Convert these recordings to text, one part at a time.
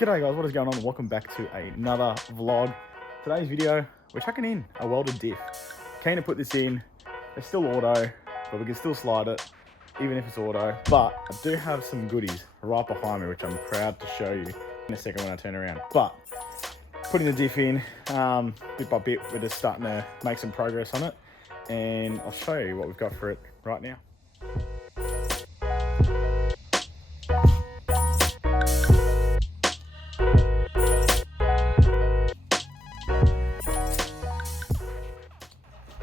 G'day guys, what is going on? Welcome back to another vlog. Today's video, we're chucking in a welded diff. Keen to put this in. It's still auto, but we can still slide it, even if it's auto. But I do have some goodies right behind me, which I'm proud to show you in a second when I turn around. But putting the diff in, bit by bit, we're just starting to make some progress on it. And I'll show you what we've got for it right now.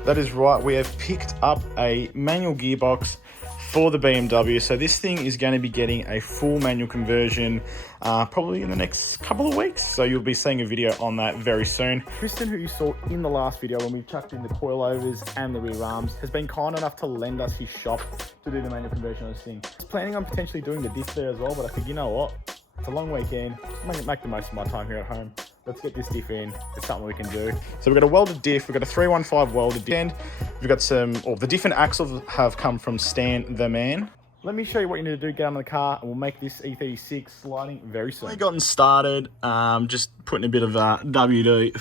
That is right, we have picked up a manual gearbox for the BMW. So this thing is going to be getting a full manual conversion probably in the next couple of weeks. So you'll be seeing a video on that very soon. Kristen, who you saw in the last video when we chucked in the coilovers and the rear arms, has been kind enough to lend us his shop to do the manual conversion of this thing. I was planning on potentially doing the diff there as well, but I think, you know what? It's a long weekend. Make the most of my time here at home. Let's get this diff in. It's something we can do. So we've got a welded diff. We've got a 315 welded diff. And we've got the different axles have come from Stan the Man. Let me show you what you need to do. Get out of the car and we'll make this E36 sliding very soon. We've gotten started. Just putting a bit of WD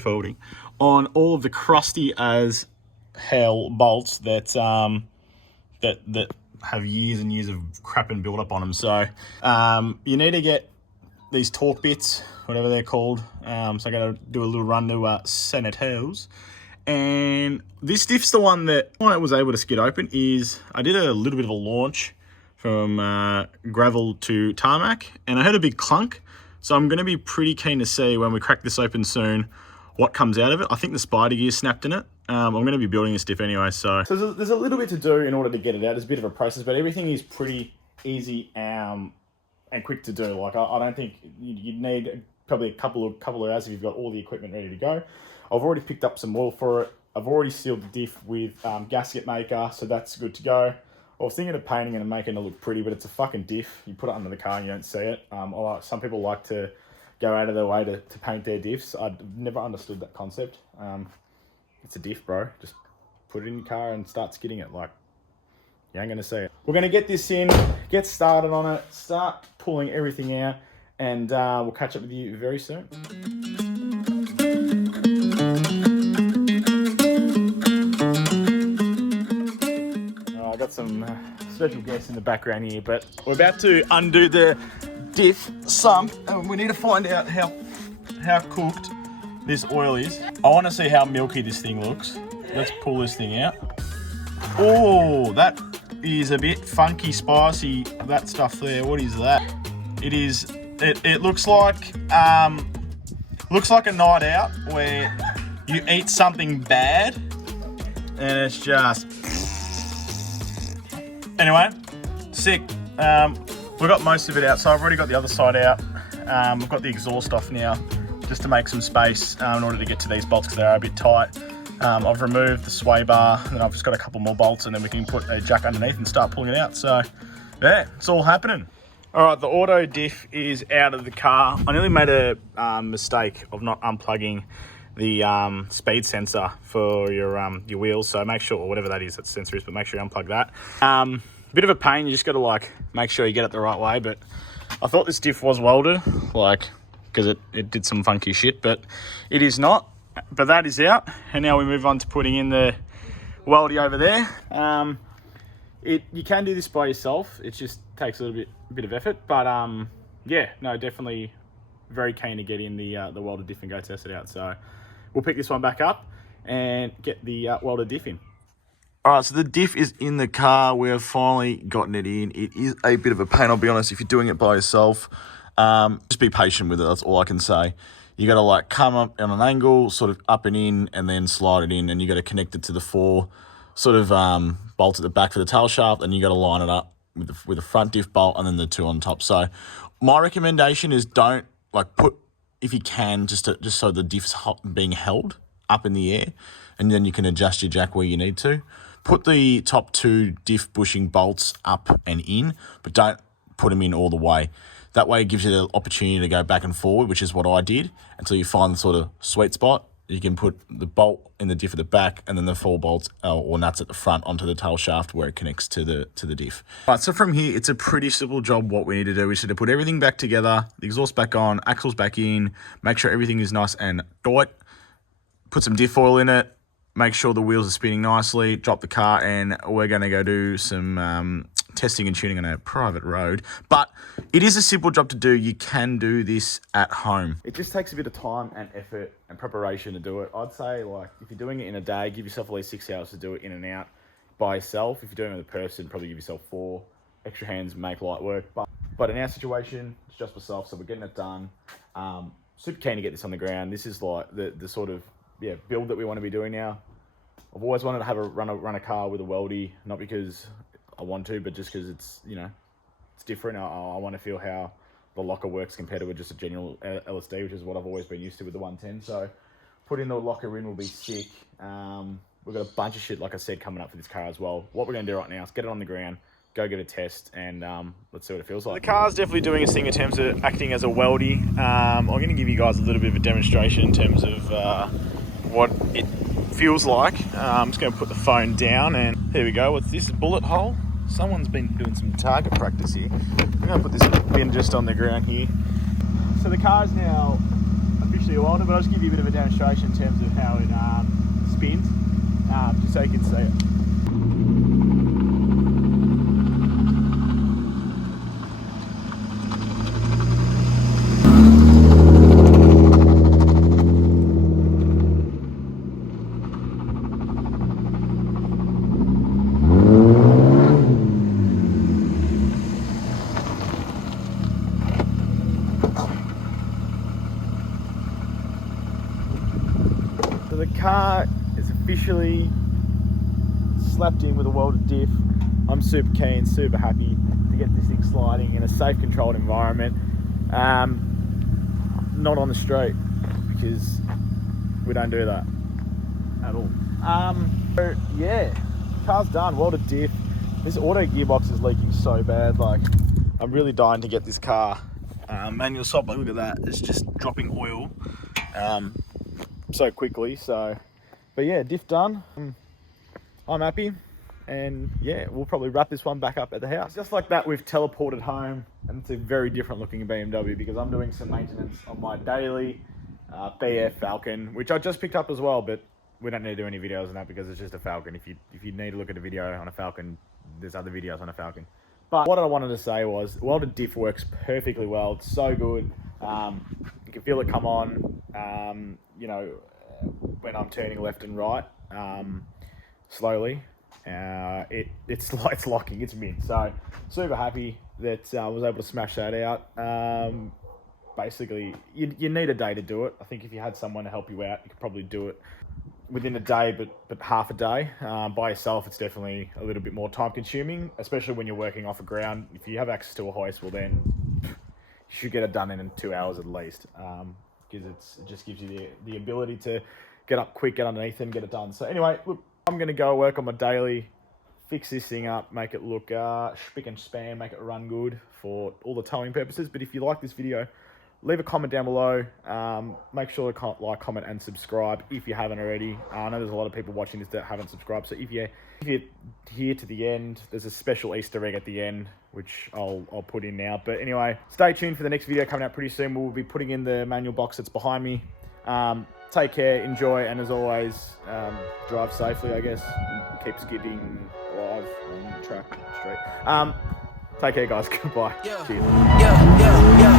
folding on all of the crusty as hell bolts that that have years and years of crap and build up on them. So you need to get these torque bits, whatever they're called. So I got to do a little run to Senate Hills. And this diff's the one that I was able to skid open. Is I did a little bit of a launch from gravel to tarmac, and I heard a big clunk. So I'm going to be pretty keen to see when we crack this open soon what comes out of it. I think the spider gear snapped in it. I'm going to be building this diff anyway. So there's a little bit to do in order to get it out. There's a bit of a process, but everything is pretty easy and quick to do. Like I don't think you'd need probably a couple of hours if you've got all the equipment ready to go. I've already picked up some oil for it. I've already sealed the diff with gasket maker, so that's good to go. I was thinking of painting it and making it look pretty, but it's a fucking diff. You put it under the car and you don't see it. Some people like to go out of their way to paint their diffs. I've never understood that concept. It's a diff, bro. Just put it in your car and start skidding it. Like, you ain't gonna see it. We're gonna get this in, get started on it, start pulling everything out, and we'll catch up with you very soon. I've got some special guests in the background here, but we're about to undo the diff sump, and we need to find out how cooked this oil is. I want to see how milky this thing looks. Let's pull this thing out. Oh, that is a bit funky, spicy, that stuff there. What is that? It looks like a night out where you eat something bad and it's just, anyway, sick. We've got most of it out, so I've already got the other side out. We've got the exhaust off now just to make some space in order to get to these bolts because they are a bit tight. I've removed the sway bar, and I've just got a couple more bolts, and then we can put a jack underneath and start pulling it out. So yeah, it's all happening. All right, the auto diff is out of the car. I nearly made a mistake of not unplugging the speed sensor for your wheels. So make sure, or whatever that is, that sensor is, but make sure you unplug that. Bit of a pain. You just got to like make sure you get it the right way. But I thought this diff was welded, like because it did some funky shit, but it is not. But that is out, and now we move on to putting in the weldy over there. You can do this by yourself. It just takes a little bit of effort, but yeah, no, definitely very keen to get in the welded diff and go test it out. So we'll pick this one back up and get the welded diff in. All right, so the diff is in the car. We have finally gotten it in. It is a bit of a pain, I'll be honest, if you're doing it by yourself. Just be patient with it, that's all I can say. You got to like come up on an angle, sort of up and in, and then slide it in, and you got to connect it to the 4 sort of bolts at the back for the tail shaft, and you got to line it up with the front diff bolt and then the 2 on top. So my recommendation is don't like put, if you can, just so the diff's being held up in the air, and then you can adjust your jack where you need to. Put the top 2 diff bushing bolts up and in, but don't put them in all the way. That way it gives you the opportunity to go back and forward, which is what I did, until you find the sort of sweet spot, you can put the bolt in the diff at the back and then the 4 bolts or nuts at the front onto the tail shaft where it connects to the diff. All right, so from here, it's a pretty simple job what we need to do. We just need to put everything back together, the exhaust back on, axles back in, make sure everything is nice and tight, put some diff oil in it, make sure the wheels are spinning nicely, drop the car, and we're going to go do some testing and tuning on a private road. But it is a simple job to do. You can do this at home. It just takes a bit of time and effort and preparation to do it. I'd say, like, if you're doing it in a day, give yourself at least 6 hours to do it in and out by yourself. If you're doing it with a person, probably give yourself 4. Extra hands make light work. But in our situation, it's just myself, so we're getting it done. Super keen to get this on the ground. This is like the sort of build that we want to be doing now. I've always wanted to have run a car with a weldy, not because I want to, but just because it's, you know, it's different. I want to feel how the locker works compared to just a general LSD, which is what I've always been used to with the 110. So putting the locker in will be sick. We've got a bunch of shit, like I said, coming up for this car as well. What we're going to do right now is get it on the ground, go get a test, and let's see what it feels like. The car's definitely doing its thing in terms of acting as a weldy. I'm going to give you guys a little bit of a demonstration in terms of what it feels like. I'm just going to put the phone down, and here we go. What's this? A bullet hole? Someone's been doing some target practice here. I'm going to put this bin just on the ground here. So the car's now officially welded, but I'll just give you a bit of a demonstration in terms of how it spins, just so you can see it. The car is officially slapped in with a welded diff. I'm super keen, super happy to get this thing sliding in a safe, controlled environment. Not on the street, because we don't do that at all. So yeah, car's done, welded diff. This auto gearbox is leaking so bad. Like, I'm really dying to get this car manual swap. Look at that, it's just dropping oil. So quickly, but yeah, diff done. I'm happy, and yeah, we'll probably wrap this one back up at the house. Just like that, we've teleported home, and it's a very different looking BMW because I'm doing some maintenance on my daily BF Falcon, which I just picked up as well, but we don't need to do any videos on that because it's just a Falcon. If you need to look at a video on a Falcon, there's other videos on a Falcon. But what I wanted to say was, welded diff works perfectly well. It's so good. You can feel it come on, you know, when I'm turning left and right, slowly. It's locking, it's mint. So super happy that I was able to smash that out. Basically, you need a day to do it. I think if you had someone to help you out, you could probably do it within a day, but half a day. By yourself, it's definitely a little bit more time consuming, especially when you're working off a ground. If you have access to a hoist, well then you should get it done in 2 hours at least, because it just gives you the ability to get up quick, get underneath and get it done. So anyway, look, I'm going to go work on my daily, fix this thing up, make it look spick and span, make it run good for all the towing purposes. But if you like this video, leave a comment down below. Make sure to like, comment, and subscribe if you haven't already. I know there's a lot of people watching this that haven't subscribed. So if you're here to the end, there's a special Easter egg at the end, which I'll put in now. But anyway, stay tuned for the next video coming out pretty soon. We'll be putting in the manual box that's behind me. Take care, enjoy, and as always, drive safely, I guess. Keep skidding live on the track straight. Take care, guys. Goodbye. Cheers.